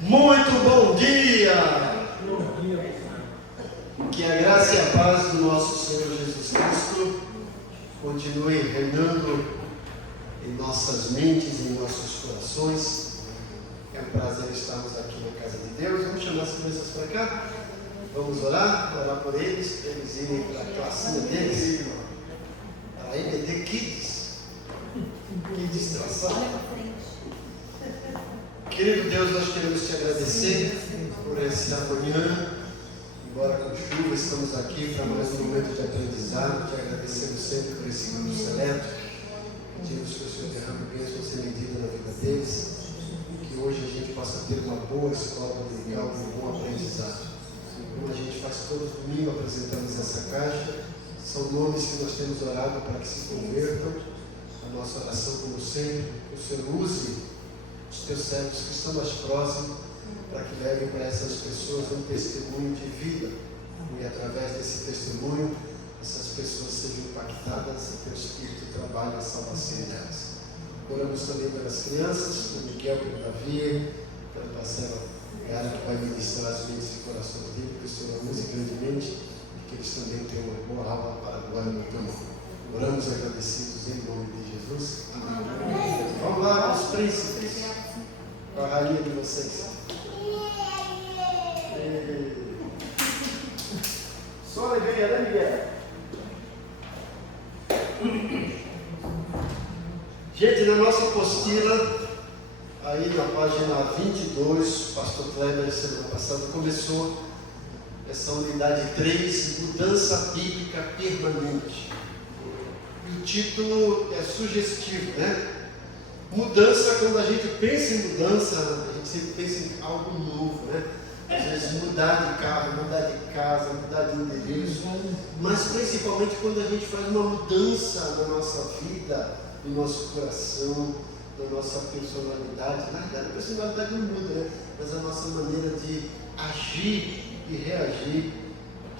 Muito bom dia! Que a graça e a paz do nosso Senhor Jesus Cristo continue reinando em nossas mentes e em nossos corações. É um prazer estarmos aqui na casa de Deus. Vamos chamar as crianças para cá. Vamos orar por eles, para eles irem para a classinha deles, para a EBD Kids. Que distração! Querido Deus, nós queremos te agradecer por essa manhã. Embora com chuva, estamos aqui para mais um momento de aprendizado. Te agradecemos sempre por esse grupo seleto. Pedimos que o Senhor derrame bênção sem medida na vida deles. Que hoje a gente possa ter uma boa escola dominical e um bom aprendizado. Como a gente faz todo domingo, apresentamos essa caixa. São nomes que nós temos orado para que se convertam. A nossa oração, como sempre, que o Senhor use os teus servos que estão mais próximos, para que levem para essas pessoas um testemunho de vida. E através desse testemunho, essas pessoas sejam impactadas e teu Espírito trabalhe a salvação delas. Oramos também pelas crianças, pelo Miguel, pelo Davi, pela parceira Gara, que vai ministrar as mentes e corações dele, que o Senhor use grandemente e que eles também tenham uma boa aula para a glória do teu nome. Oramos agradecidos em nome de Jesus. Amém. Vamos lá, os príncipes. Com a rainha de vocês. Só alegria, né, Miguel? Gente, na nossa apostila, aí na página 22, o pastor Kleber, semana passada, começou essa unidade 3, Mudança Bíblica Permanente. O título é sugestivo, né? Mudança, quando a gente pensa em mudança, a gente sempre pensa em algo novo, né? Às vezes mudar de carro, mudar de casa, mudar de endereço, mas principalmente quando a gente faz uma mudança na nossa vida, no nosso coração, na nossa personalidade. Na verdade, a personalidade não muda, né? Mas a nossa maneira de agir e reagir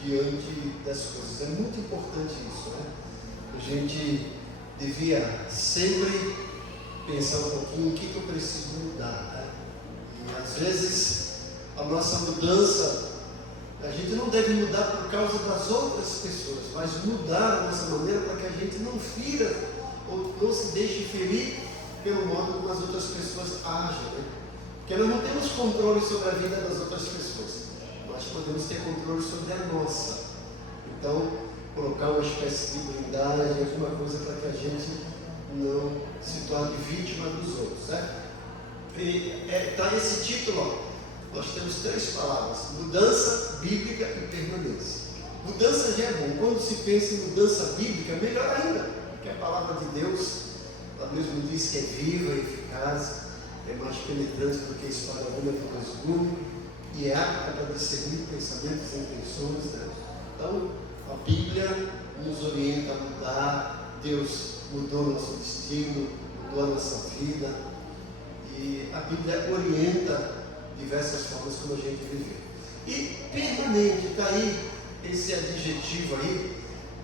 diante das coisas. É muito importante isso, né? A gente devia sempre pensar um pouquinho o que eu preciso mudar, né? E às vezes a nossa mudança, a gente não deve mudar por causa das outras pessoas, mas mudar a nossa maneira para que a gente não fira ou não se deixe ferir pelo modo como as outras pessoas agem, né? Porque nós não temos controle sobre a vida das outras pessoas, nós podemos ter controle sobre a nossa. Então, colocar uma espécie de blindagem, alguma coisa para que a gente não se torne vítima dos outros, certo? E está esse título, ó, nós temos 3 palavras: mudança, bíblica e permanência. Mudança já é bom. Quando se pensa em mudança bíblica, melhor ainda, porque a palavra de Deus, ela mesmo diz que é viva, eficaz, é mais penetrante do que a espada alguma de dois gumes, e é apta para discernir pensamentos e intenções, né? Então, a Bíblia nos orienta a mudar. Deus mudou nosso destino, mudou a nossa vida, e a Bíblia orienta diversas formas como a gente vive. E permanente, está aí esse adjetivo aí,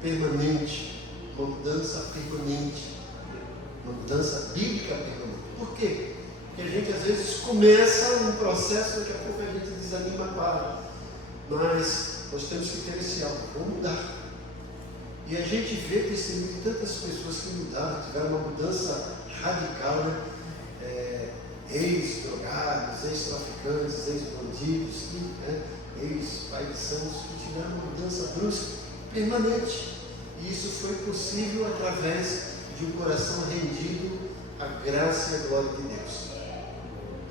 permanente, uma mudança permanente, uma mudança bíblica permanente. Por quê? Porque a gente às vezes começa um processo, daqui a pouco a gente desanima, para, mas nós temos que ter esse algo, vou mudar. E a gente vê testemunho de tantas pessoas que mudaram, tiveram uma mudança radical, né? Ex-drogados, ex-traficantes, ex-bandidos, né? Ex-pai de santos, que tiveram uma mudança brusca, permanente. E isso foi possível através de um coração rendido à graça e à glória de Deus.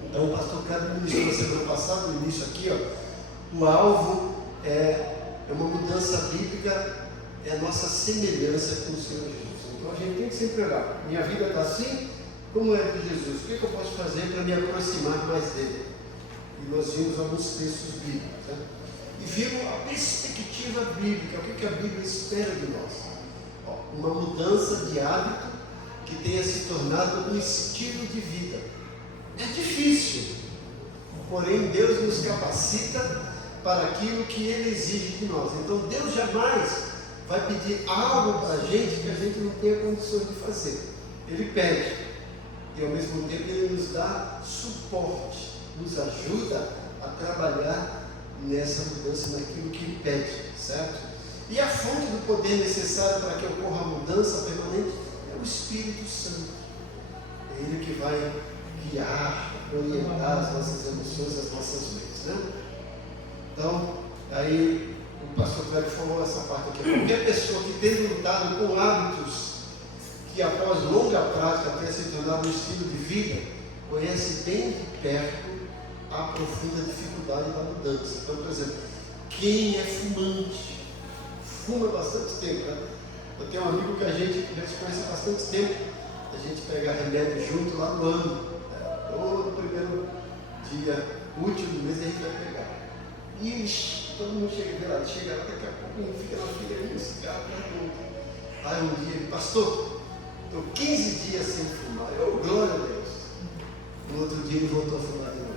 Então, o pastor Kleber ministrou na semana passada, no início aqui, ó, o alvo é uma mudança bíblica, é a nossa semelhança com o Senhor Jesus. Então a gente tem que sempre olhar, minha vida está assim, como é de Jesus? O que eu posso fazer para me aproximar mais dele? E nós vimos alguns textos bíblicos, né? E vimos a perspectiva bíblica, o que a Bíblia espera de nós. Ó, uma mudança de hábito que tenha se tornado um estilo de vida. É difícil, porém Deus nos capacita para aquilo que Ele exige de nós. Então Deus jamais vai pedir algo para a gente que a gente não tenha condições de fazer. Ele pede, e ao mesmo tempo Ele nos dá suporte, nos ajuda a trabalhar nessa mudança, naquilo que Ele pede, certo? E a fonte do poder necessário para que ocorra a mudança permanente é o Espírito Santo. É Ele que vai guiar, orientar as nossas emoções, as nossas mentes, né? Então, aí o pastor Cléber falou essa parte aqui. Qualquer pessoa que tenha lutado com hábitos que após longa prática tenha se tornado um estilo de vida, conhece bem de perto a profunda dificuldade da mudança. Então, por exemplo, quem é fumante, fuma bastante tempo, né? Eu tenho um amigo que a gente se conhece há bastante tempo, a gente pega remédio junto lá no ano, né? Todo primeiro dia útil do mês a gente vai pegar. Ixi, todo mundo chega lá, daqui a pouco um fica na fila, um cigarro para o outro. Aí um dia ele, pastor, estou 15 dias sem fumar. Eu, glória a Deus. No outro dia ele voltou a fumar de novo.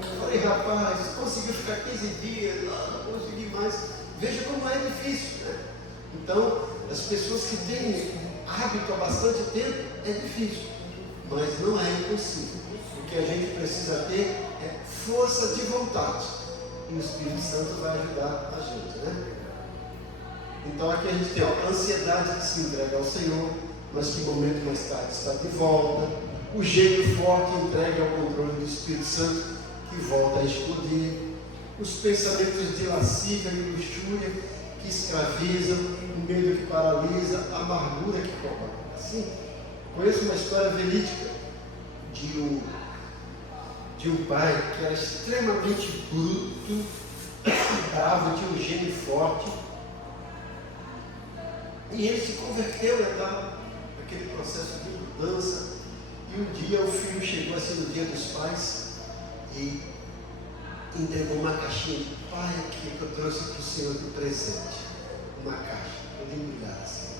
Eu falei, rapaz, conseguiu ficar 15 dias, não consegui mais. Veja como é difícil, né? Então, as pessoas que têm hábito há bastante tempo, é difícil, mas não é impossível. O que a gente precisa ter é força de vontade. E o Espírito Santo vai ajudar a gente, né? Então aqui a gente tem a ansiedade que se entrega ao Senhor, mas que momento mais tarde está de volta. O gênio forte entregue ao controle do Espírito Santo, que volta a explodir. Os pensamentos de lascívia e luxúria que escravizam, o medo que paralisa, a amargura que corrói. Assim, conheço uma história verídica de um pai que era extremamente bruto, bravo, tinha um gênio forte. E ele se converteu, ele estava naquele processo de mudança. E um dia o filho chegou assim no dia dos pais e entregou uma caixinha de pai aqui que eu trouxe para o senhor de presente. Uma caixa, toda embrulhada assim.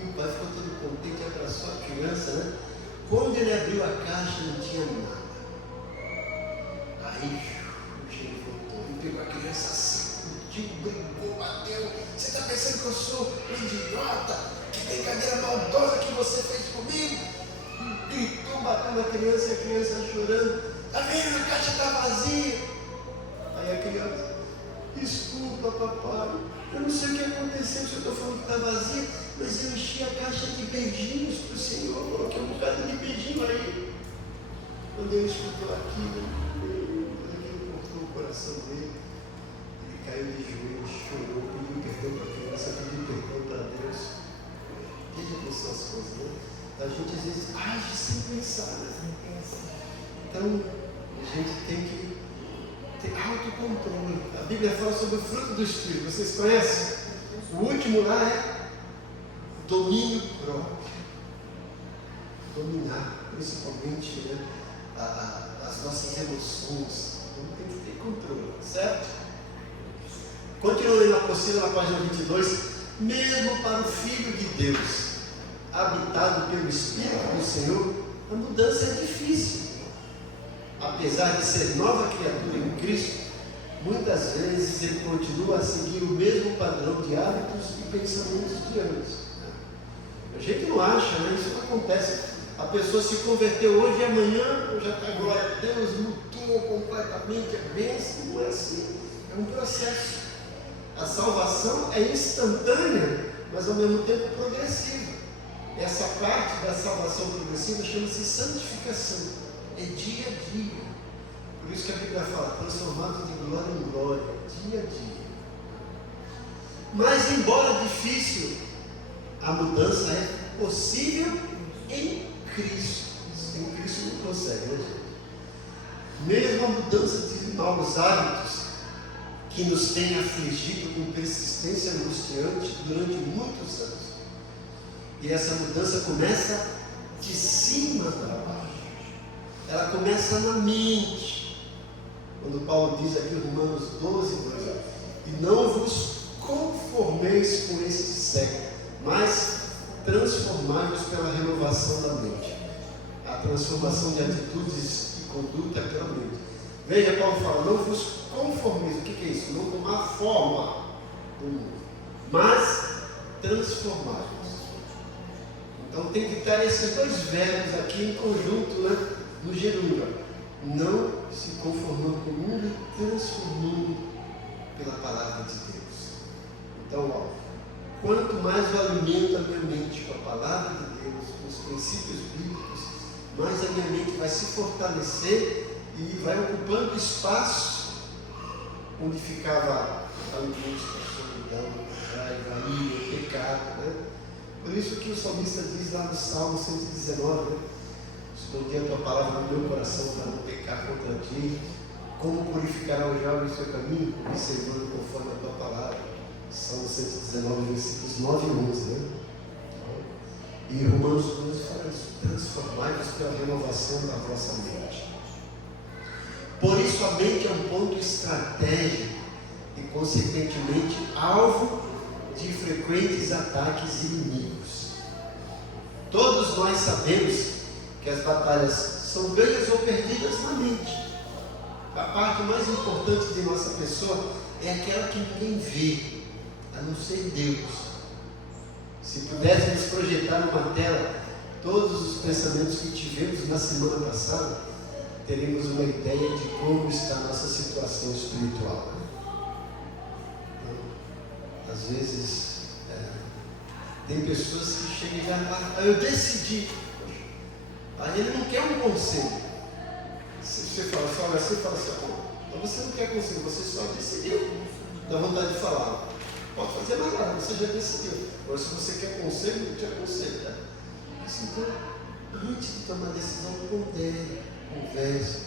E o pai ficou todo contente, abraçou a criança, né? Quando ele abriu a caixa, não tinha nada. Aí o gênio voltou, ele pegou a criança assim, brigou, bateu. Você está pensando que eu sou um idiota? Que brincadeira maldosa que você fez comigo? Gritou, bateu na criança e a criança chorando. Está vendo? A caixa está vazia. Aí a criança, desculpa papai, eu não sei o que aconteceu, se eu estou falando que está vazia, mas eu enchi a caixa de beijinhos para o Senhor, coloquei um bocado de beijinho aí. Quando ele escutou aquilo cortou o coração dele, ele caiu de joelhos, chorou, pediu perdão para a criança, pediu perdão para Deus. Veja como são as coisas, né? A gente às vezes age sem pensar, né? Então, a gente tem que ter autocontrole. A Bíblia fala sobre o fruto do Espírito, vocês conhecem? O último lá é domínio próprio. Dominar, principalmente, né, as nossas emoções. Então tem que ter controle, certo? Continuando na apostila, na página 22, mesmo para o Filho de Deus, habitado pelo Espírito do Senhor, a mudança é difícil. Apesar de ser nova criatura em Cristo, muitas vezes ele continua a seguir o mesmo padrão de hábitos e pensamentos de antes. A gente não acha, né? Isso não acontece. A pessoa se converteu hoje e amanhã já está, glória a Deus, mudou completamente a bênção. Não é assim, é um processo. A salvação é instantânea, mas ao mesmo tempo progressiva. Essa parte da salvação progressiva chama-se santificação, é dia a dia. Por isso que a Bíblia fala, transformado de glória em glória, dia a dia. Mas embora difícil, a mudança é possível em Cristo. Sem Cristo não consegue, né, gente? Mesmo a mudança de maus hábitos que nos tem afligido com persistência angustiante durante muitos anos. E essa mudança começa de cima para baixo. Ela começa na mente. Quando Paulo diz aqui em Romanos 12, 2, e não vos conformeis com esse século, mas transformai-vos pela renovação da mente. A transformação de atitudes e conduta pela mente. Veja, Paulo fala, não vos conformeis. O que é isso? Não tomar forma do mundo, mas transformai-vos. Então tem que estar esses dois verbos aqui em conjunto, né? No gerúndio. Não se conformando com o mundo, transformando pela palavra de Deus. Então, quanto mais eu alimento a minha mente com a palavra de Deus, com os princípios bíblicos, mais a minha mente vai se fortalecer e vai ocupando espaço onde ficava a angústia, a solidão, a raiva, a ira, o pecado, né? Por isso que o salmista diz lá no Salmo 119, né? Escondi a tua palavra no meu coração para não pecar contra ti. Como purificará o jovem o seu caminho? Observando conforme a tua palavra. Salmo 119, versículos 9 e 11, né? E Romanos 12 fala isso: transformai-vos pela renovação da vossa mente. Por isso a mente é um ponto estratégico e consequentemente alvo de frequentes ataques inimigos. Todos nós sabemos que as batalhas são ganhas ou perdidas na mente. A parte mais importante de nossa pessoa é aquela que ninguém vê, a não ser Deus. Se pudéssemos projetar numa tela todos os pensamentos que tivemos na semana passada, teríamos uma ideia de como está a nossa situação espiritual. Então, às vezes, tem pessoas que chegam e já eu decidi. Aí ele não quer um conselho. Se você fala assim, então você não quer conselho, você só decidiu. Dá vontade de falar. Pode fazer mais nada, você já decidiu. Agora, se você quer conselho, eu te aconselho. Tá? Mas então, antes de tomar decisão, pondere, converse,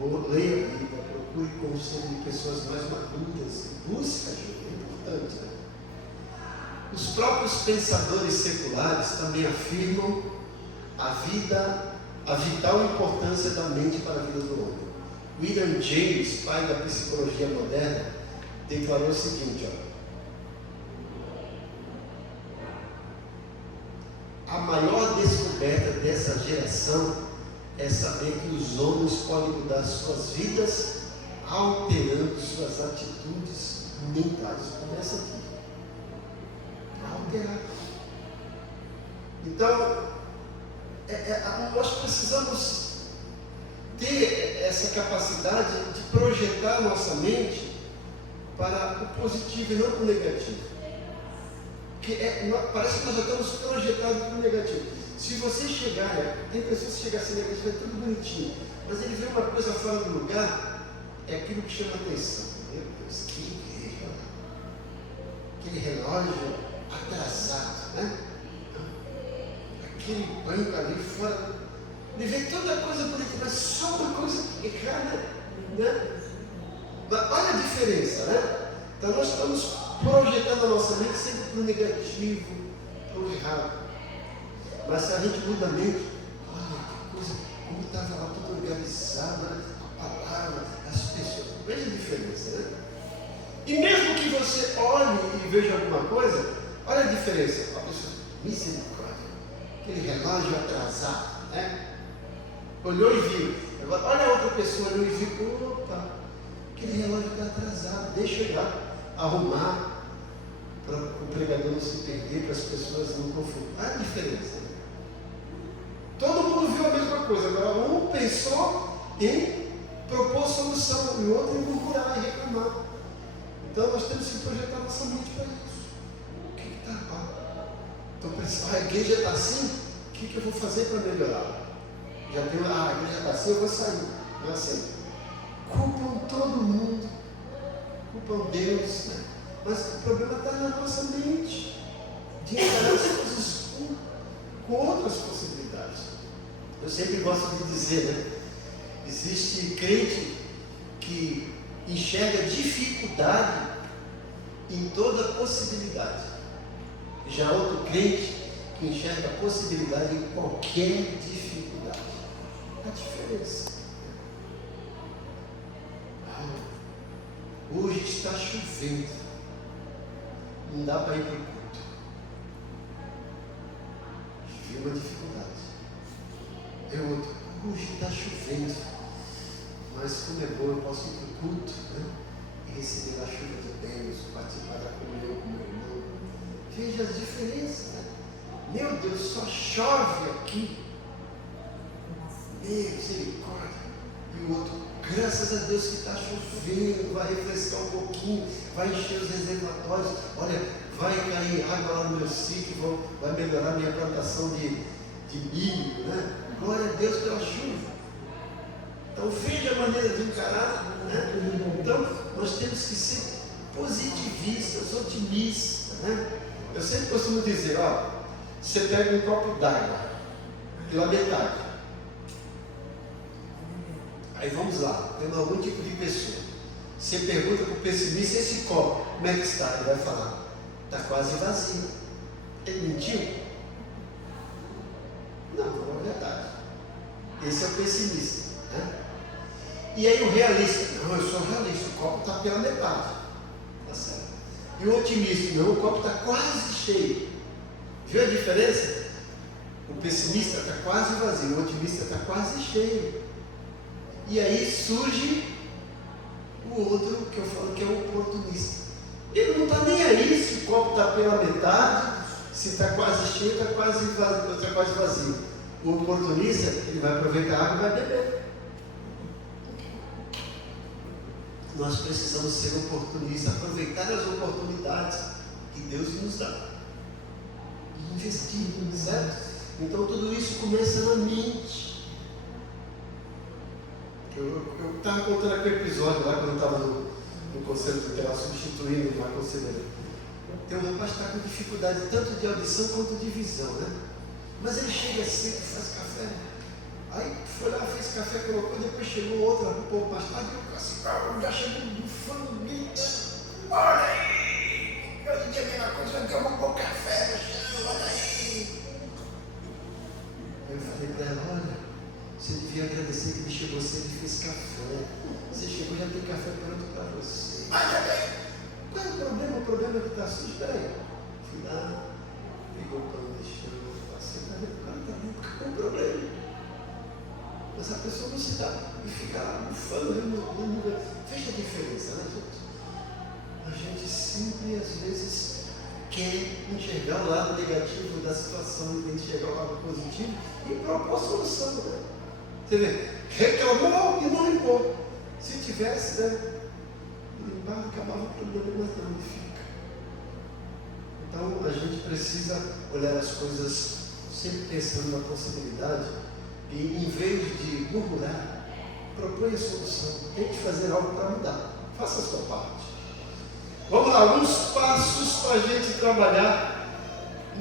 ou leia a Bíblia, procure conselho de pessoas mais maduras, busque ajuda, é importante. Né? Os próprios pensadores seculares também afirmam a vital importância da mente para a vida do homem. William James, pai da psicologia moderna, declarou o seguinte: a maior descoberta dessa geração é saber que os homens podem mudar suas vidas alterando suas atitudes mentais. Começa aqui. Alterar. Então, nós precisamos ter essa capacidade de projetar a nossa mente para o positivo e não para o negativo. Parece que nós já estamos projetados para o negativo. Se você chegar, tem pessoas que chegam assim negativo, é tudo bonitinho, mas ele vê uma coisa fora do lugar, é aquilo que chama atenção. Meu Deus, que igreja! Aquele relógio atrasado, né? Aquele banco ali fora, ele vê toda coisa bonita, mas só uma coisa errada, né? Olha a diferença, né? Então nós estamos projetando a nossa mente sempre para o negativo, para o errado. Mas se a gente muda a mente, olha que coisa, como estava lá tudo organizado, né? A palavra, as pessoas, veja a diferença, né? E mesmo que você olhe e veja alguma coisa, olha a diferença. A pessoa, misericórdia, aquele relógio atrasado, né? Olhou e viu. Agora, olha a outra pessoa, olhou e viu, opa, aquele relógio está atrasado, deixa eu lá arrumar para o pregador não se perder, para as pessoas não confundirem. Olha a diferença. Né? Todo mundo viu a mesma coisa, agora um pensou em propor solução e o outro em murmurar e reclamar. Então nós temos que projetar nossa mente para isso. O que está lá? Então pensando, a igreja está assim, o que eu vou fazer para melhorar? Já tem a igreja está assim, eu vou sair. Não é assim. Culpam todo mundo, culpam Deus, né? Mas o problema está na nossa mente, de encarar as coisas com outras possibilidades. Eu sempre gosto de dizer, né? Existe crente que enxerga dificuldade em toda possibilidade. Já outro crente que enxerga possibilidade em qualquer dificuldade. A diferença. Hoje está chovendo. Não dá para ir para o culto. Viu uma dificuldade. É outro. Hoje está chovendo. Mas como é bom, eu posso ir para o culto, né? E receber a chuva de Deus, participar da comunhão com o meu irmão. Veja as diferenças, né? Meu Deus, só chove aqui. Misericórdia. E o outro, graças a Deus que está chovendo, vai refrescar um pouquinho, vai encher os reservatórios. Olha, vai cair água lá no meu sítio, vai melhorar minha plantação de milho, né? Glória a Deus pela chuva. Então veja a maneira de encarar, né? Então nós temos que ser positivistas, otimistas, né? Eu sempre costumo dizer, ó, você pega um copo d'água pela metade. Aí vamos lá, tem algum tipo de pessoa. Você pergunta para o pessimista, esse copo, como é que está? Ele vai falar, está quase vazio. Ele mentiu? Não, não é verdade. Esse é o pessimista, né? E aí o realista, não, eu sou realista, o copo está pela metade. Tá certo. E o otimista, não, o copo está quase cheio. Viu a diferença? O pessimista está quase vazio, o otimista está quase cheio. E aí surge o outro que eu falo que é o oportunista. Ele não está nem aí se o copo está pela metade, se está quase cheio, está quase vazio. O oportunista, ele vai aproveitar a água e vai beber. Nós precisamos ser oportunistas, aproveitar as oportunidades que Deus nos dá. Investir, certo? Então tudo isso começa na mente. Eu estava contando aquele episódio lá, quando eu estava no Conselho Tutelar, substituindo uma conselheira. Tem um rapaz que está com dificuldade tanto de audição quanto de visão, né? Mas ele chega cedo e faz café. Aí foi lá, fez café, colocou, depois chegou outra um pouco mais tarde, eu assim, já chegou bufando, gritando. Olha aí! Eu não tinha a mesma coisa que eu vou pôr café no chão, olha aí! Eu falei para ela, olha, você devia agradecer que ele chegou cedo e fez café. Você chegou e já tem café pronto para você. Mas já tem. Qual é o problema? O problema é que está sujo. Espera aí. Fui lá, pegou o pano de chão, passei para ver, o cara está dentro, qual é o problema? Mas a pessoa não se dá e fica lá bufando, veja a diferença, né, gente? A gente sempre, às vezes, quer enxergar o lado negativo da situação e enxergar o lado positivo e propor solução, né? Você vê, reclamou e não limpou. Se tivesse, né, limpar, acabava o problema, mas não fica. Então a gente precisa olhar as coisas sempre pensando na possibilidade e, em vez de murmurar, propõe a solução, tente fazer algo para mudar, faça a sua parte. Vamos lá, alguns passos para a gente trabalhar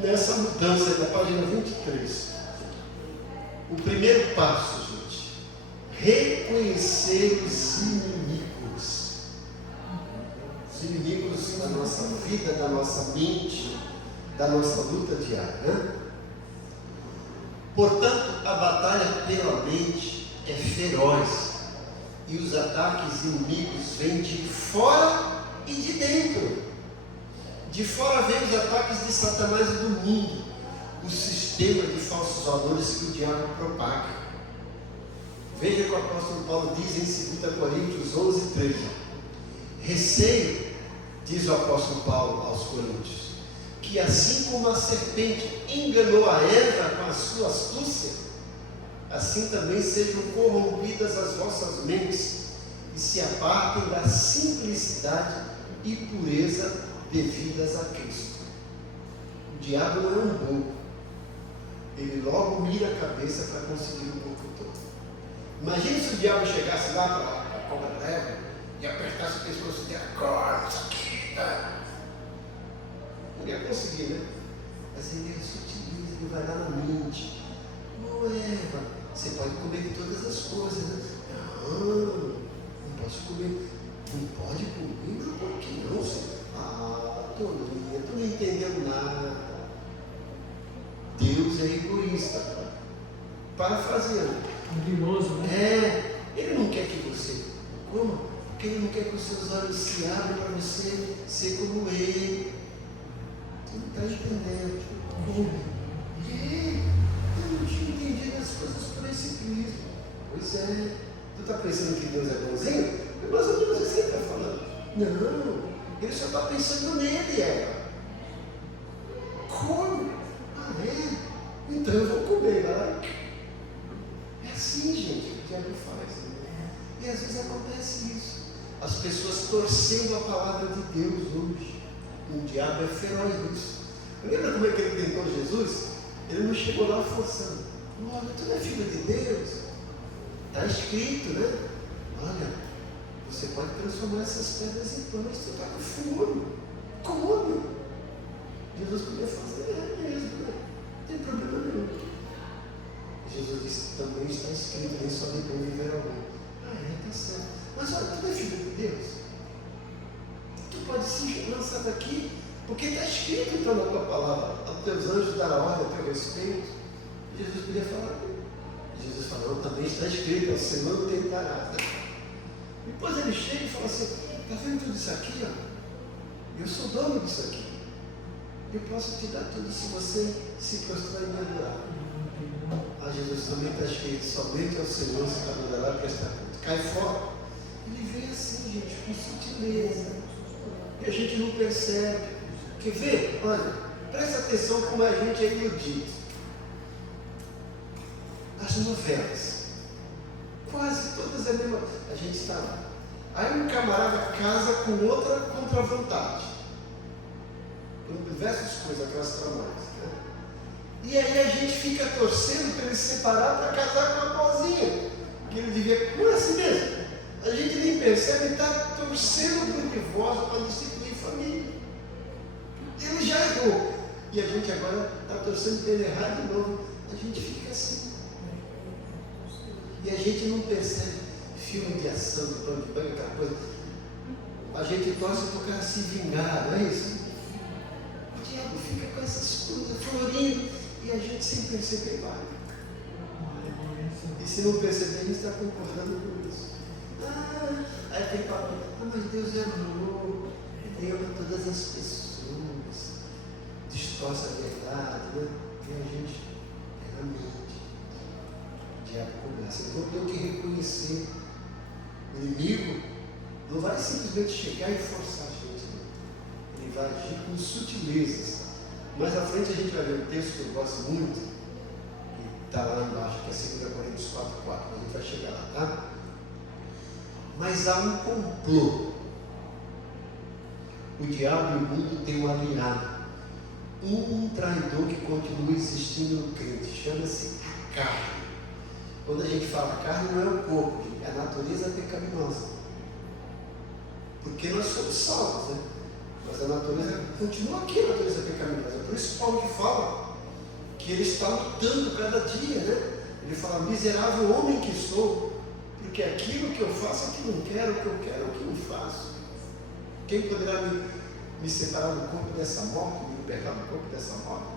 nessa mudança, na página 23. O primeiro passo, gente, reconhecer os inimigos. Os inimigos da nossa vida, da nossa mente, da nossa luta diária, né? Portanto, a batalha pela mente é feroz e os ataques inimigos vêm de fora e de dentro. De fora vêm os ataques de Satanás e do mundo, o sistema de falsos valores que o diabo propaga. Veja o que o apóstolo Paulo diz em 2 Coríntios 11, 13. Receio, diz o apóstolo Paulo aos Coríntios, que assim como a serpente enganou a Eva com a sua astúcia, assim também sejam corrompidas as vossas mentes e se apartem da simplicidade e pureza devidas a Cristo. O diabo não é um bobo. Ele logo mira a cabeça para conseguir o corpo todo. Imagina se o diabo chegasse lá para a cobra da Eva e apertasse o pescoço dela, acorda, isso aqui, tá? Não ia conseguir, né? Mas ele é sutil, ele vai lá na mente. Ô Eva, você pode comer todas as coisas, né? Não posso comer. Não pode comer? Por que não? Tolinha, tu não entendeu nada. Deus é egoísta. Parafraseando. Curioso, né? Ele não quer que você coma, porque ele não quer que os seus olhos se abram para você ser como ele. Tu não está entendendo. Eu não tinha entendido as coisas por esse prisma. Pois é. Tu está pensando que Deus é bonzinho? É mais ou menos isso que ele está falando. Não, ele só está pensando nele, Eva. Como? assim, gente, que o diabo faz. Né? E às vezes acontece isso. As pessoas torcendo a palavra de Deus hoje. O diabo é feroz nisso. Lembra como é que ele tentou Jesus? Ele não chegou lá forçando. Olha, tu não é filho de Deus. Está escrito, né? Olha, você pode transformar essas pedras em pães. Tu está com fome. Come. Jesus podia fazer, mesmo, né? Não tem problema nenhum. Jesus disse, também está escrito, nem só de pão viverá o homem. Está certo. Mas olha, tu não é filho de Deus. Tu pode se lançar daqui, porque está escrito então na tua palavra, aos teus anjos dará ordem a teu respeito. Jesus podia falar. Jesus falou, também está escrito, o Senhor não tentará. Depois ele chega e fala assim, está vendo tudo isso aqui? Ó? Eu sou dono disso aqui. Eu posso te dar tudo se você se prostrar e me adorar. Jesus também está escrito, somente ao Senhor se adorará e prestar culto. Cai fora. Ele vem assim, gente, com sutileza. E a gente não percebe. Quer ver? Olha, presta atenção como a gente é iludido. As novelas, quase todas a mesma. A gente está lá. Aí um camarada casa com outra contra a vontade. Por diversas coisas, aquelas trabalhas. Né? E aí a gente fica torcendo para ele se separar para casar com a boazinha. Que ele devia. Não é assim mesmo. A gente nem percebe, ele está torcendo para o divórcio, para instituir família. Ele já errou. E a gente agora está torcendo para ele errar de novo. A gente fica assim. E a gente não percebe filme de ação, de bang, aquela coisa. A gente torce para o cara se vingar, não é isso? O diabo fica com essas coisas florindo e a gente sem perceber vai. E se não perceber, a gente está concordando com isso. Aí tem papo, mas Deus é amor, Ele ama todas as pessoas, distorce a verdade, né? E a gente realmente. O diabo começa. Então eu tenho que reconhecer. O inimigo não vai simplesmente chegar e forçar a gente. Não. Ele vai agir com sutilezas. Mais à frente a gente vai ver um texto que eu gosto muito, que está lá embaixo, que é 2 Coríntios 4:4. A gente vai chegar lá, tá? Mas há um complô. O diabo e o mundo têm um alinhado. Um traidor que continua existindo no crente. Chama-se a carne. Quando a gente fala carne, não é o corpo, é a natureza pecaminosa. Porque nós somos salvos, né? Mas a natureza continua aqui, a natureza pecaminosa. Por isso Paulo que fala que ele está lutando cada dia, né? Ele fala, miserável homem que sou, porque aquilo que eu faço é que não quero, o que eu quero é o que não faço. Quem poderá me separar do corpo dessa morte, me libertar do corpo dessa morte?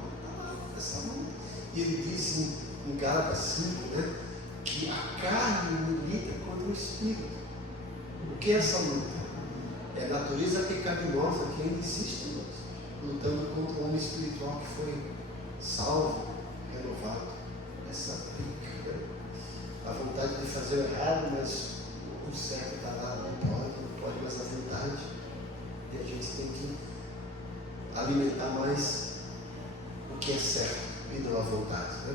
E ele diz em Gálatas 5, né? Que a carne milita contra o espírito. O que é essa luta? É a natureza pecaminosa que ainda existe em nós, lutando contra o homem espiritual que foi salvo, renovado. Essa briga, né? A vontade de fazer o errado, mas o certo está lá, não pode, mas a vontade. E a gente tem que alimentar mais o que é certo e não a vontade, né?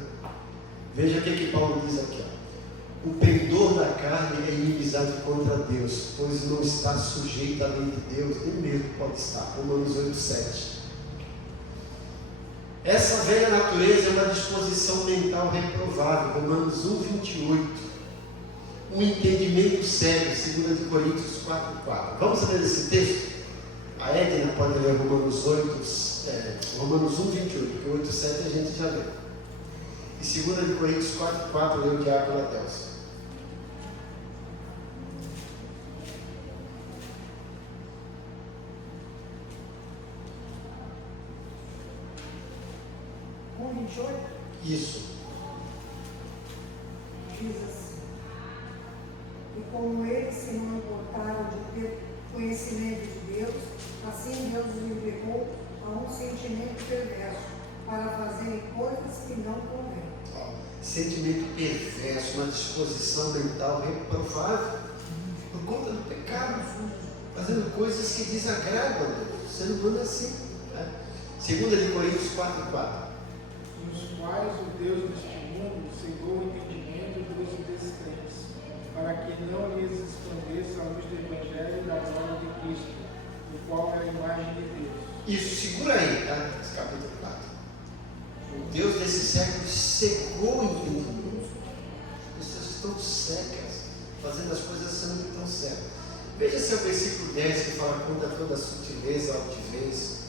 Veja o que Paulo diz aqui, ó. O pendor da carne é inimizade contra Deus, pois não está sujeito à lei de Deus, nem mesmo pode estar. Romanos 8:7. Essa velha natureza é uma disposição mental reprovável. Romanos 1:28. Um entendimento cego, 2 Coríntios 4:4. Vamos ler esse texto? A Edna pode ler Romanos 1:28, porque 8:7 a gente já leu. E 2 Coríntios 4:4 leu o diácono Adelson. Isso. Diz assim: e como eles se não importaram de ter conhecimento de Deus, assim Deus os entregou a um sentimento perverso, para fazerem coisas que não convêm. Sentimento perverso, uma disposição mental reprovável, por conta do pecado, fazendo coisas que desagradam a Deus. O ser humano é assim. Né? 2 Coríntios 4:4. Nos quais o Deus deste mundo cegou o entendimento dos que não lhes escondeça a luz do Evangelho da glória de Cristo, o qual é a imagem de Deus. Isso, segura aí, tá? Esse capítulo 4. O Deus desse século cegou o entendimento. As pessoas estão cegas, fazendo as coisas sendo que estão cegas. Veja se é o versículo 10 que fala contra toda a sutileza, altivez.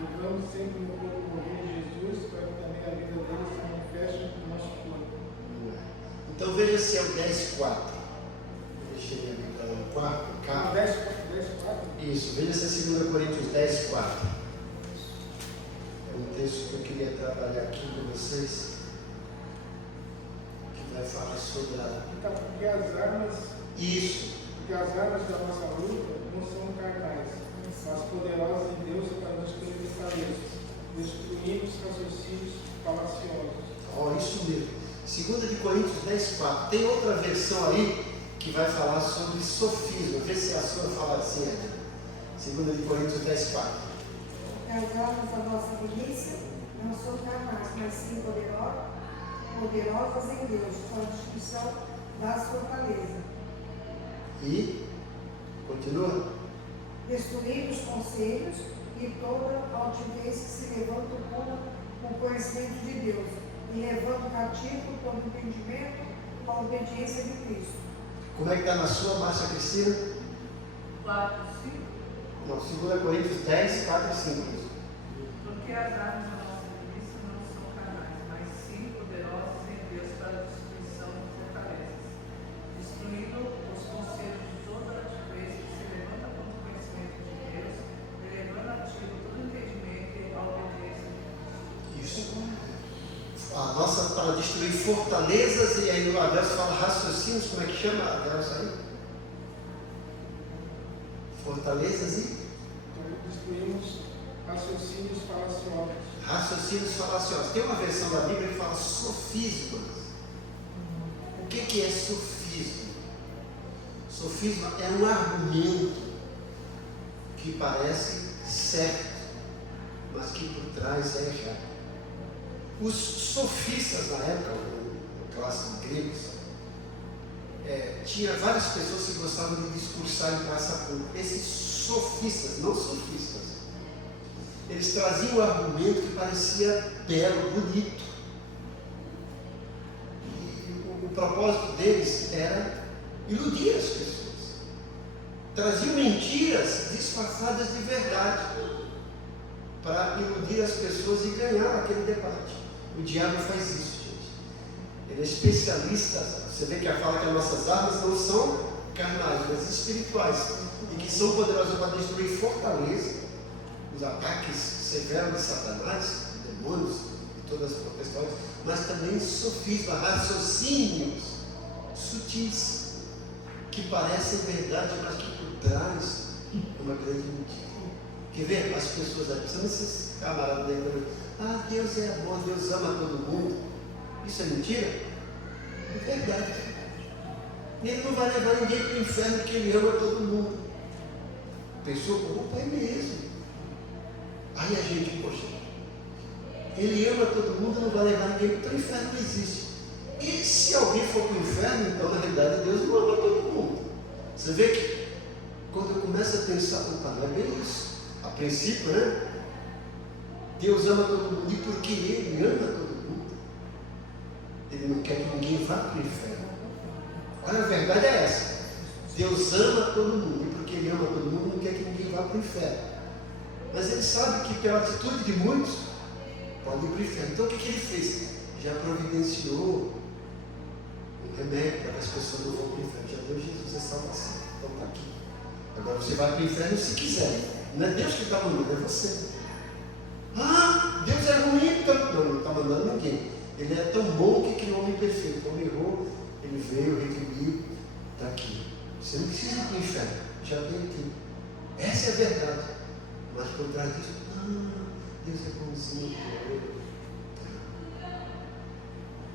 Levando sempre no corpo o morrer de Jesus, para que também a vida dele se manifeste no nosso corpo. Então veja se é o 10:4. Eu deixei ali para o quarto. Ah, 10, 4. Isso, veja se é 2 Coríntios 10:4. É um texto que eu queria trabalhar aqui com vocês, que vai falar sobre a. Então, porque as armas da nossa luta não são carnais, mas poderosas em Deus para destruir fortalezas, destruindo os raciocínios falaciosos. Isso mesmo. 2 Coríntios 10:4. Tem outra versão aí que vai falar sobre sofisma. Vê se a sua fala assim, Edna. 2 Coríntios 10:4. As armas da nossa milícia não são carnais, mas sim poderosas em Deus, para a destruição das fortalezas. E continua. Destruindo os conselhos e toda altivez que se levanta contra o conhecimento de Deus, e levando cativo todo entendimento à obediência de Cristo. Como é que está na sua, Márcia Cristina? 4, 5. Não, 2 Coríntios 10, 4 e 5. Porque as armas da nossa milícia não são carnais, mas sim poderosas em Deus para a destruição de fortalezas, destruindo os conselhos de toda altivez que se levanta contra o conhecimento de Deus, e levando ativo todo entendimento à obediência de Cristo. Isso. A nossa para destruir fortalezas, e aí o Adelso fala raciocínios, como é que chama Adelso aí? Fortalezas e? Destruímos raciocínios falaciosos. Raciocínios falaciosos. Tem uma versão da Bíblia que fala sofismas. O que é sofisma? Sofisma é um argumento que parece certo, mas que por trás é errado. Os sofistas na época, no clássico gregos, tinha várias pessoas que gostavam de discursar em praça pública. Esses sofistas, não sofistas, eles traziam um argumento que parecia belo, bonito. E o propósito deles era iludir as pessoas. Traziam mentiras disfarçadas de verdade para iludir as pessoas e ganhar aquele debate. O diabo faz isso, gente. Ele é especialista. Você vê que a fala que as nossas armas não são carnais, mas espirituais, e que são poderosas para destruir fortaleza, os ataques severos de Satanás, de demônios e todas as potestades, mas também sofisma, raciocínios sutis, que parecem verdade, mas que por trás é uma grande mentira. Quer ver? As pessoas aí, precisam esses camaradas aí, Deus é bom, Deus ama todo mundo. Isso é mentira? É verdade. Ele não vai levar ninguém para o inferno porque ele ama todo mundo. Pensou, opa, é mesmo. Aí a gente, poxa, ele ama todo mundo, não vai levar ninguém para o inferno, não existe. E se alguém for para o inferno, então na realidade Deus não ama todo mundo. Você vê que quando eu começo a pensar, opa, não é bem isso. A princípio, né? Deus ama todo mundo, e porque Ele ama todo mundo, Ele não quer que ninguém vá para o inferno. Olha, a verdade é essa. Deus ama todo mundo, e porque Ele ama todo mundo, não quer que ninguém vá para o inferno. Mas Ele sabe que pela atitude de muitos, pode ir para o inferno. Então o que Ele fez? Já providenciou um remédio para que as pessoas não vão para o inferno. Já deu Jesus a salvação. Então está aqui. Agora você vai para o inferno se quiser. Não é Deus que está mandando, é você. Deus é ruim, então. Não está mandando ninguém. Ele é tão bom que criou um homem perfeito. Então ele errou, ele veio, redimiu, está aqui. Você não precisa ir para o inferno, já veio aqui. Essa é a verdade. Mas por trás disso, Deus é bonzinho.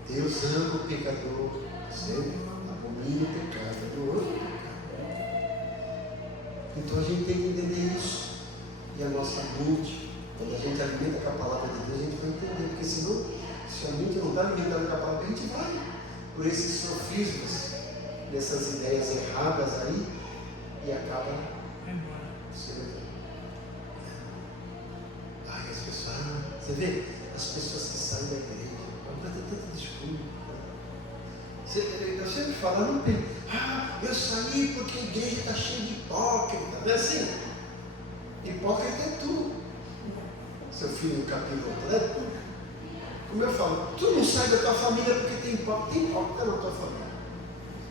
Deus ama o pecador, sempre abomina o pecado do outro. Então a gente tem que entender isso. E a nossa mente, quando a gente alimenta com a palavra de Deus, a gente vai entender, porque senão, se a mente não não está alimentando com a palavra, a gente vai por esses sofismas, dessas ideias erradas aí, e acaba sendo. Ai, as pessoas, você vê, as pessoas que saem da igreja, agora tem tanta desculpa. Eu sempre falo, não tem, eu saí porque a igreja está cheia de hipócrita. Não é assim? Hipócrita é tu. Seu filho no capítulo, né? Como eu falo, tu não sai da tua família porque tem hipócrita na tua família.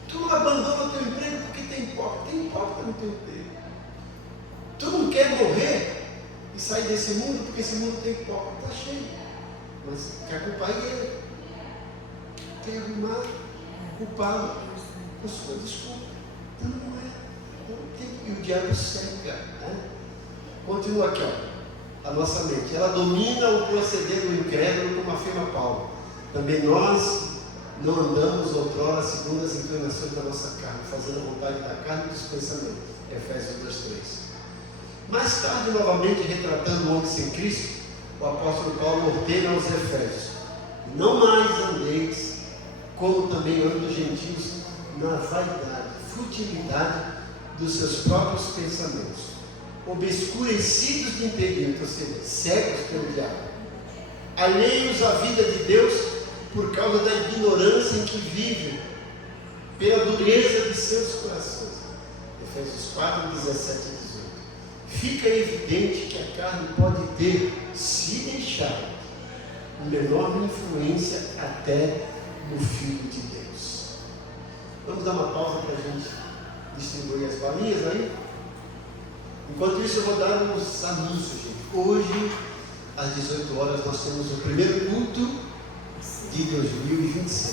Tu não abandona o teu emprego porque tem hipócrita no teu emprego. Tu não quer morrer e sair desse mundo porque esse mundo tem hipócrita, está cheio. Mas quer culpar ele. Quer arrumar culpado com sua desculpa. Então não é. E o diabo cega, né? Continua aqui, ó, a nossa mente. Ela domina o proceder do incrédulo, como afirma Paulo. Também nós não andamos outrora segundo as inclinações da nossa carne, fazendo a vontade da carne e dos pensamentos. Efésios 2:3. Mais tarde, novamente retratando o homem sem Cristo, o apóstolo Paulo ordena aos Efésios: não mais andeis como também andam os gentios na vaidade, futilidade dos seus próprios pensamentos, obscurecidos de entendimento, ou seja, cegos pelo diabo, alheios à vida de Deus por causa da ignorância em que vivem, pela dureza de seus corações. Efésios 4, 17 e 18. Fica evidente que a carne pode ter, se deixar, uma enorme influência até no Filho de Deus. Vamos dar uma pausa para a gente distribuir as balinhas aí? Enquanto isso, eu vou dar uns anúncios, gente. Hoje, às 18 horas, nós temos o primeiro culto de 2026.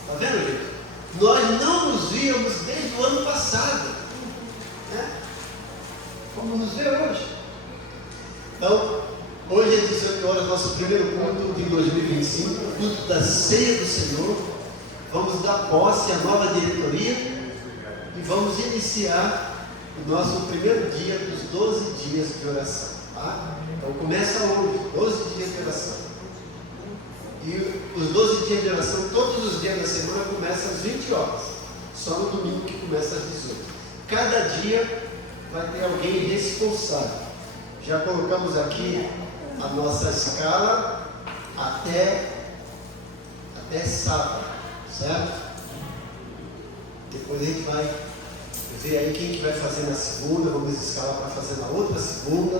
Está vendo, gente? Nós não nos víamos desde o ano passado, né? Como nos vê hoje. Então, hoje às 18 horas, nosso primeiro culto de 2025, culto da Ceia do Senhor. Vamos dar posse à nova diretoria e vamos iniciar o nosso primeiro dia dos 12 dias de oração. Tá? Então começa hoje, 12 dias de oração. E os 12 dias de oração, todos os dias da semana, começam às 20 horas. Só no domingo que começa às 18. Cada dia vai ter alguém responsável. Já colocamos aqui a nossa escala até sábado, certo? Depois a gente vai ver aí quem que vai fazer na segunda, vamos escalar para fazer na outra segunda,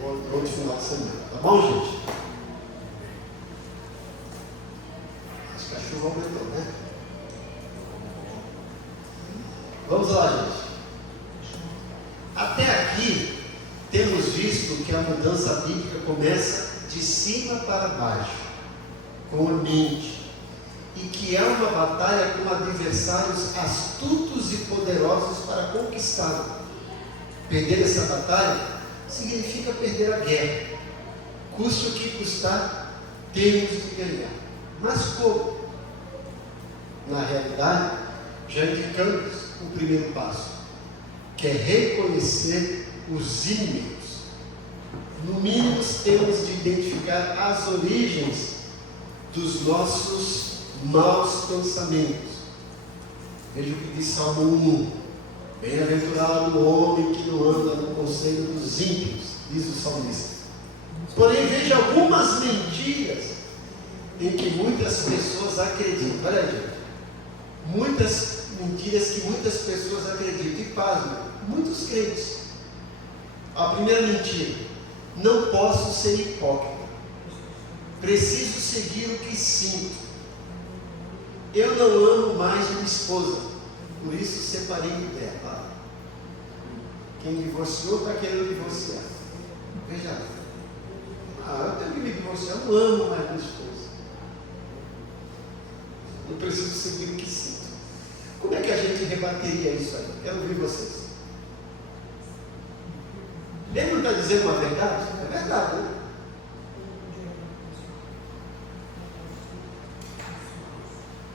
no outro final de semana, tá bom, gente? Acho que a chuva aumentou, né? Vamos lá, gente. Até aqui temos visto que a mudança bíblica começa de cima para baixo, com a mente, e que é uma batalha com adversários astutos e poderosos para conquistá-la. Perder essa batalha significa perder a guerra. Custe o que custar, temos de ganhar. Mas como? Na realidade, já indicamos o primeiro passo, que é reconhecer os inimigos. No mínimo, temos de identificar as origens dos nossos maus pensamentos. Veja o que diz Salmo 1. Bem-aventurado o homem que não anda no conselho dos ímpios, diz o salmista. Porém, veja algumas mentiras em que muitas pessoas acreditam. Olha aí, gente. Muitas mentiras que muitas pessoas acreditam. E pasmem, muitos crentes. A primeira mentira: não posso ser hipócrita. Preciso seguir o que sinto. Eu não amo mais minha esposa, por isso separei-me dela. Quem divorciou está querendo divorciar. Veja, eu tenho que me divorciar, eu não amo mais minha esposa. Eu preciso seguir o que sinto. Como é que a gente rebateria isso aí? Quero ouvir vocês. Ele não está dizendo uma verdade? É verdade, né?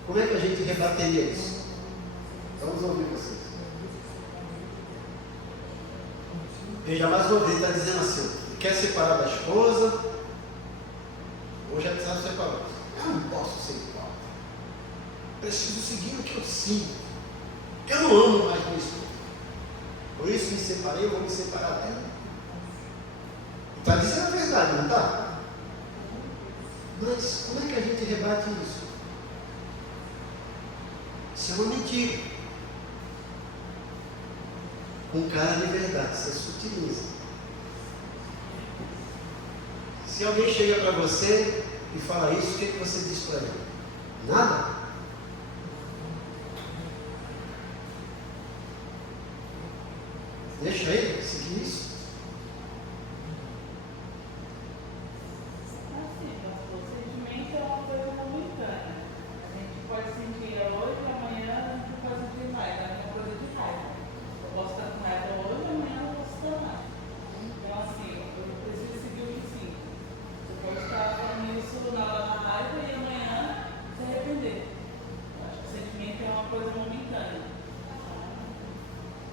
Como é que a gente rebateria isso? Vamos ouvir vocês. Veja, mais uma vez, está dizendo assim: quer separar da esposa, ou já precisa separar. preciso seguir o que eu sinto. Eu não amo mais minha esposa. Por isso me separei, eu vou me separar dela. Está dizendo a verdade, não está? Mas como é que a gente rebate isso? Isso é uma mentira. Com cara de verdade, você sutiliza. Se alguém chega para você e fala isso, o que você diz para ele? Nada? Deixa ele seguir isso. Assim, o sentimento é uma coisa momentânea. A gente pode sentir hoje, amanhã a gente pode sentir mais, é uma coisa de raiva. Eu posso estar com raiva hoje, amanhã eu posso estar mais. Então, assim, eu preciso seguir o que sinto. Você pode estar falando isso na hora da raiva e amanhã se arrepender. Eu acho que o sentimento é uma coisa momentânea.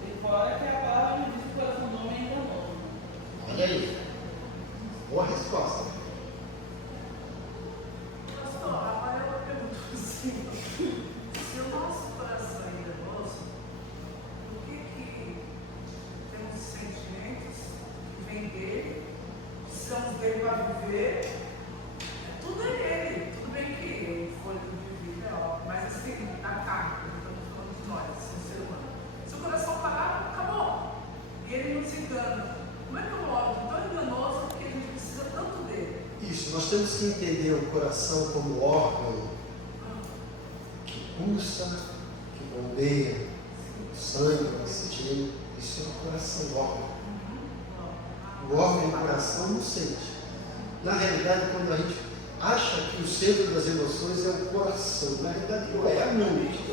E fora que a palavra me diz que o coração do homem é enganoso. Olha aí. Boa resposta. Pastor, agora eu pergunto assim, se o nosso coração é enganoso, por que temos sentimentos que vêm dele, precisamos dele para viver? Tudo é ele, tudo bem que ele foi de vida, ó, mas assim, na carne, estamos falando de nós, assim, ser humano. Se o coração parar, acabou. E ele não se engana. Como é que eu olho tão enganoso que a gente precisa tanto dele? Isso, nós temos que entender o coração como órgão que pulsa, que bombeia, sangue, oxigênio. Isso é o coração, o órgão. O órgão e o coração não sente. Na realidade, quando a gente acha que o centro das emoções é o coração, na realidade não é a mente.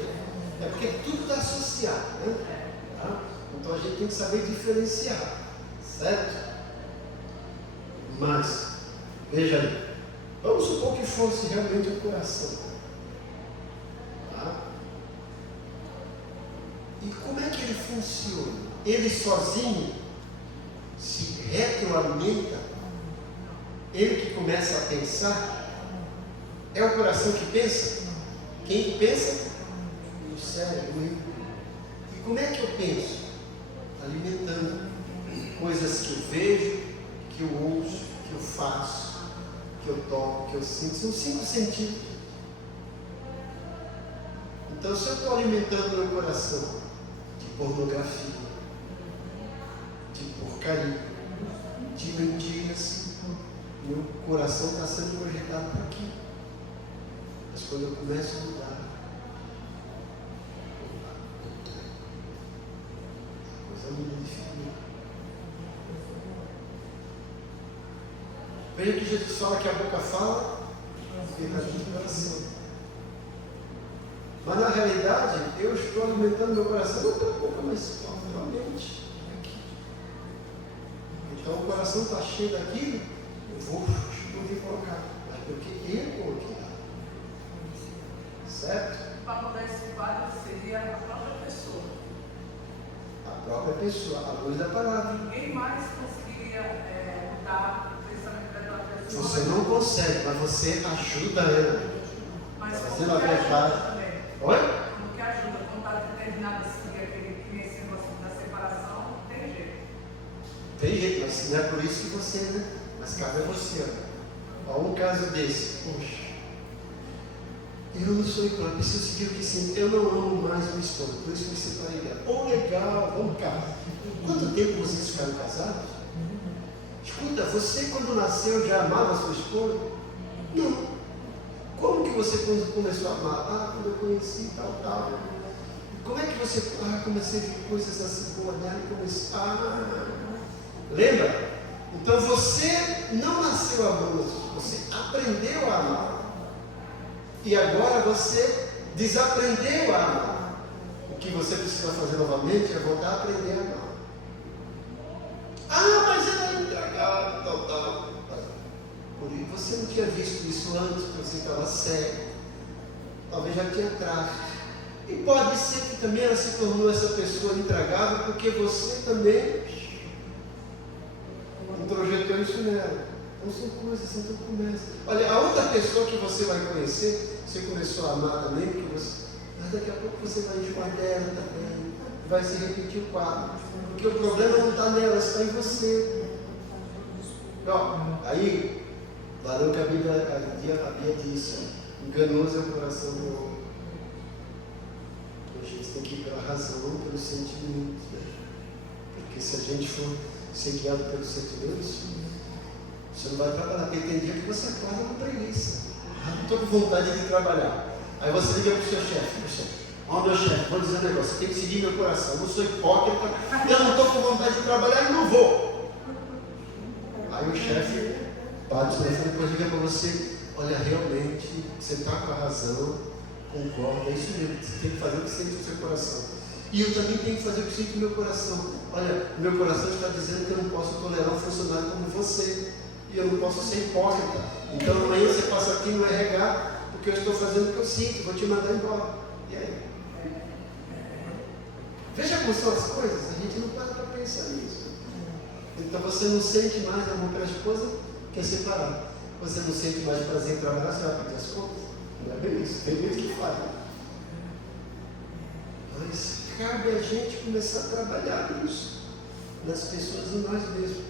É porque tudo está associado, né? Tá? Então a gente tem que saber diferenciar, certo? Mas, veja aí, vamos supor que fosse realmente o coração. Tá? E como é que ele funciona? Ele sozinho se retroalimenta? Ele que começa a pensar? É o coração que pensa? Quem pensa? O cérebro. E como é que eu penso? Alimentando coisas que eu vejo, que eu ouço, que eu faço, que eu toco, que eu sinto. São 5 sentidos. Então, se eu estou alimentando meu coração de pornografia, de porcaria, de mentiras, meu coração está sendo projetado para aqui. Mas quando eu começo a mudar, a coisa muda de figura. Veja que Jesus fala que a boca fala, porque está dentro do coração. Mas na realidade, eu estou alimentando meu coração não pela boca, mas pela mente. Aqui. Então o coração está cheio daquilo, eu vou poder colocar. Mas porque eu coloquei lá. Certo? Para mudar esse quadro seria a própria pessoa. A própria pessoa, a luz da palavra. Ninguém mais conseguiria mudar o pensamento daquela pessoa. Você não consegue, mas você ajuda ela. Mas Você como vai que ajuda viajar. também? Oi? Como que ajuda? Quando está determinado a seguir aquele que nesse negócio da separação, não tem jeito. Tem jeito, mas não é por isso que você, né? Mas cabe a você. Ó, um caso desse. Poxa, eu não sou igual, eu preciso seguir o que sinto. Eu não amo mais minha esposa, por isso me separei dela. Oh, legal, vamos cá. Quanto tempo vocês ficaram casados? Escuta, você quando nasceu já amava sua esposa? Não. Como que você começou a amar? Ah, quando eu conheci tal. Como é que você... Ah, comecei a ver coisas assim boas nela e comecei... Ah, lembra? Então você não nasceu amando, você aprendeu a amar. E agora você desaprendeu a amar. O que você precisa fazer novamente é voltar a aprender a amar. Ah, mas ela é entregada, tal. Por isso você não tinha visto isso antes, porque você estava cego. Talvez já tinha tráfico. E pode ser que também ela se tornou essa pessoa intragável porque você também introjetou isso nela. Então são coisas, então começa. Olha, a outra pessoa que você vai conhecer, você começou a amar também, mas daqui a pouco você vai enjoar dela também. Vai se repetir o quadro. Porque o problema não está nela, está em você. Ó, aí, valeu que a Bíblia disse, enganoso é o coração do homem. A gente tem que ir pela razão, não pelos sentimentos. Né? Porque se a gente for ser guiado pelos sentimentos, você não vai trabalhar. Porque tem dia que você acorda com preguiça. Não estou com vontade de trabalhar. Aí você liga para o seu chefe. Ó, meu chefe, vou dizer um negócio, você tem que seguir meu coração. Eu não sou hipócrita, eu não estou com vontade de trabalhar e não vou. Aí o chefe bate na frente, depois liga para você, olha, realmente, você está com a razão, concorda, é isso mesmo, você tem que fazer o que sente no seu coração. E eu também tenho que fazer o que sente no meu coração. Olha, meu coração está dizendo que eu não posso tolerar um funcionário como você, e eu não posso ser hipócrita. Então amanhã você passa aqui no RH, porque eu estou fazendo o que eu sinto, vou te mandar embora. E aí? Veja como são as coisas, a gente não para para pensar nisso. Então você não sente mais amor pela esposa, quer separar. Você não sente mais prazer em trabalhar, você vai pedir as contas. Não é bem isso, tem muito que faz. Mas cabe a gente começar a trabalhar isso nas pessoas e nós mesmos.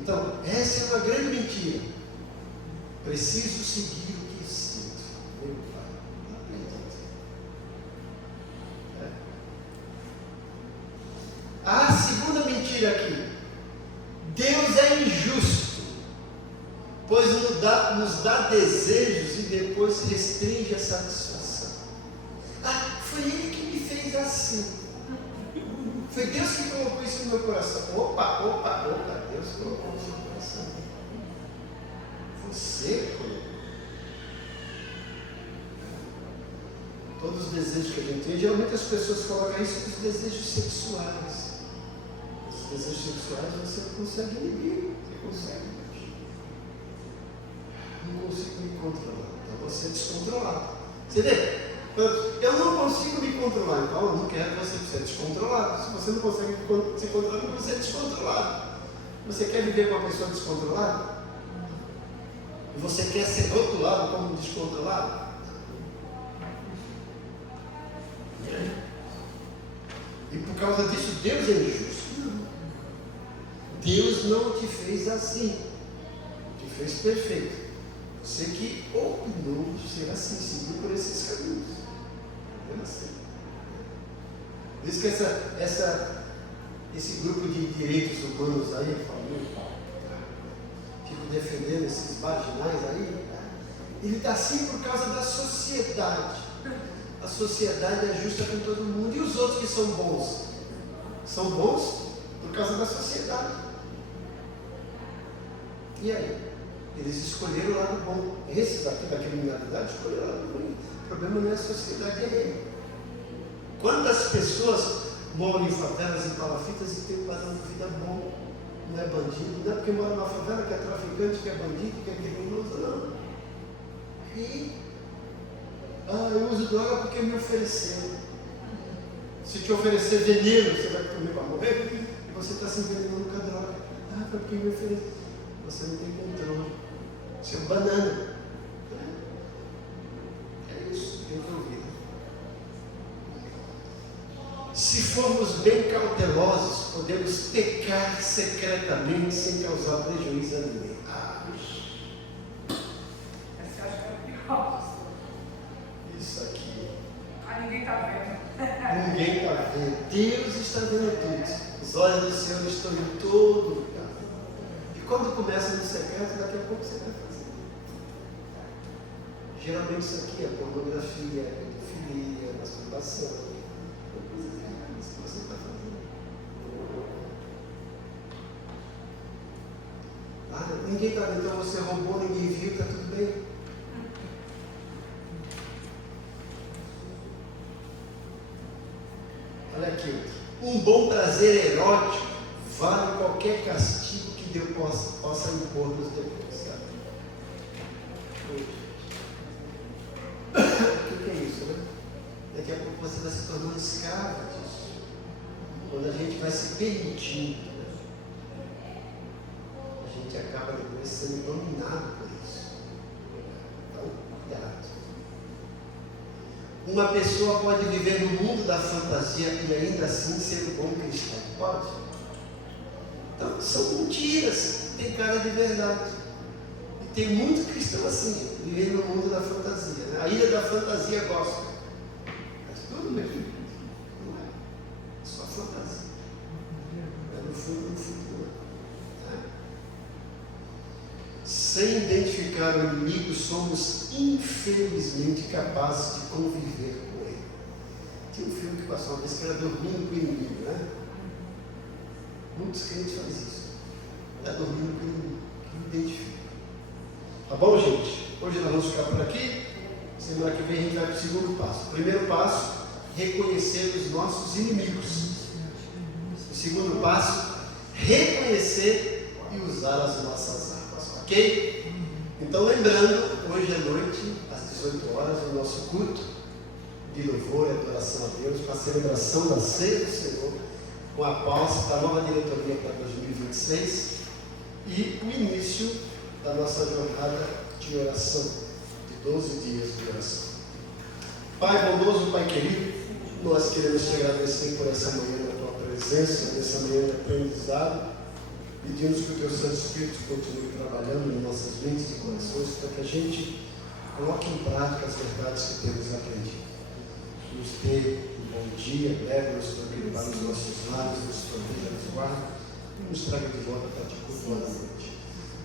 Então, essa é uma grande mentira. Preciso seguir o que sinto. Meu Pai, não acredito. A segunda mentira aqui. Deus é injusto, pois nos dá desejos e depois restringe a satisfação. Ah, foi Ele que me fez assim. Foi Deus que colocou isso no meu coração. Opa, Deus colocou isso no meu coração. Você colocou. Todos os desejos que a gente tem, geralmente as pessoas colocam isso nos desejos sexuais. Os desejos sexuais você não consegue inibir, você consegue. Não consigo me controlar. Então você é descontrolado. Você vê? Eu não consigo me controlar, então eu não quero você é descontrolado. Se você não consegue se controlar, você é descontrolado. Você quer viver com uma pessoa descontrolada? E você quer ser rotulado como descontrolado? E por causa disso, Deus é injusto. Deus não te fez assim. Te fez perfeito. Você que opinou ser assim, seguir por esses caminhos. Por isso que esse grupo de direitos humanos aí, fico defendendo esses marginais aí, ele está assim por causa da sociedade. A sociedade é justa com todo mundo. E os outros que são bons? São bons por causa da sociedade. E aí? Eles escolheram o lado bom. Esses aqui da criminalidade escolheram o lado ruim. O problema não é a sociedade, é ele. Quantas pessoas moram em favelas e palafitas e têm um padrão de vida bom? Não é bandido, não é porque mora numa favela que é traficante, que é bandido, que é criminoso, não. E eu uso droga porque me ofereceram. Se te oferecer veneno, você vai comer para morrer, e você está se envenenando com a droga. Foi porque me ofereceu. Você não tem controle. Você é um banana. É isso, tem que ouvir. Se formos bem cautelosos, podemos pecar secretamente sem causar prejuízo a ninguém. Essa eu acho que é pior. Isso aqui. Ninguém está vendo. Ninguém está vendo. Deus está vendo tudo. Os olhos do Senhor estão em todo lugar. E quando começa no secreto, daqui a pouco você vai fazer. Geralmente isso aqui é pornografia, é pedofilia, masturbação. Coisas erradas que você está fazendo. Ninguém está vendo, então você roubou, ninguém viu, está tudo bem. Olha aqui, um bom prazer erótico vale qualquer castigo que Deus possa impor-nos depois. Sabe? O que é isso, né? Daqui a pouco você vai se tornar um escravo disso. Quando a gente vai se permitindo, a gente acaba depois talvez sendo dominado por isso. Então, cuidado. Uma pessoa pode viver no mundo da fantasia e ainda assim ser um bom cristão. Pode? Então, são mentiras, tem cara de verdade. E tem muito cristão assim, vivendo no mundo da fantasia. Né? A ilha da fantasia gosta. Mas tudo, meu filho, não é. É só fantasia. É no fundo, não é. Né? Sem identificar o inimigo, somos infelizmente capazes de conviver com ele. Tinha um filme que passou uma vez que era Dormindo com o Inimigo, né? Muitos crentes fazem isso. Está dormindo com o inimigo, que identifica. Tá bom, gente? Hoje nós vamos ficar por aqui. Semana que vem a gente vai para o segundo passo. O primeiro passo, reconhecer os nossos inimigos. O segundo passo, reconhecer e usar as nossas armas. Ok? Então, lembrando, hoje à noite, às 18 horas, o nosso culto de louvor e adoração a Deus, com a celebração da ceia do Senhor, com a pausa da nova diretoria para 2026 e o início da nossa jornada de oração, de 12 dias de oração. Pai bondoso, Pai querido, nós queremos te agradecer por essa manhã da tua presença, nessa manhã de aprendizado. Pedimos que o teu Santo Espírito continue trabalhando em nossas mentes e corações para que a gente coloque em prática as verdades que temos aprendido. Nos dê um bom dia, leve-nos também para os nossos lares, nos proteja, nos guarde e nos traga de volta para te cultuar à noite.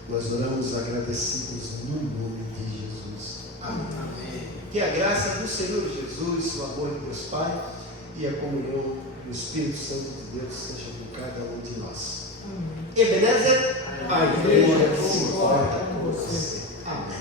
Nós oramos agradecidos no nome de Jesus. Amém. Que a graça do Senhor Jesus, o amor de Deus Pai e a comunhão do Espírito Santo de Deus seja com cada um de nós. Ebenezer, a igreja se importa com você. Amém.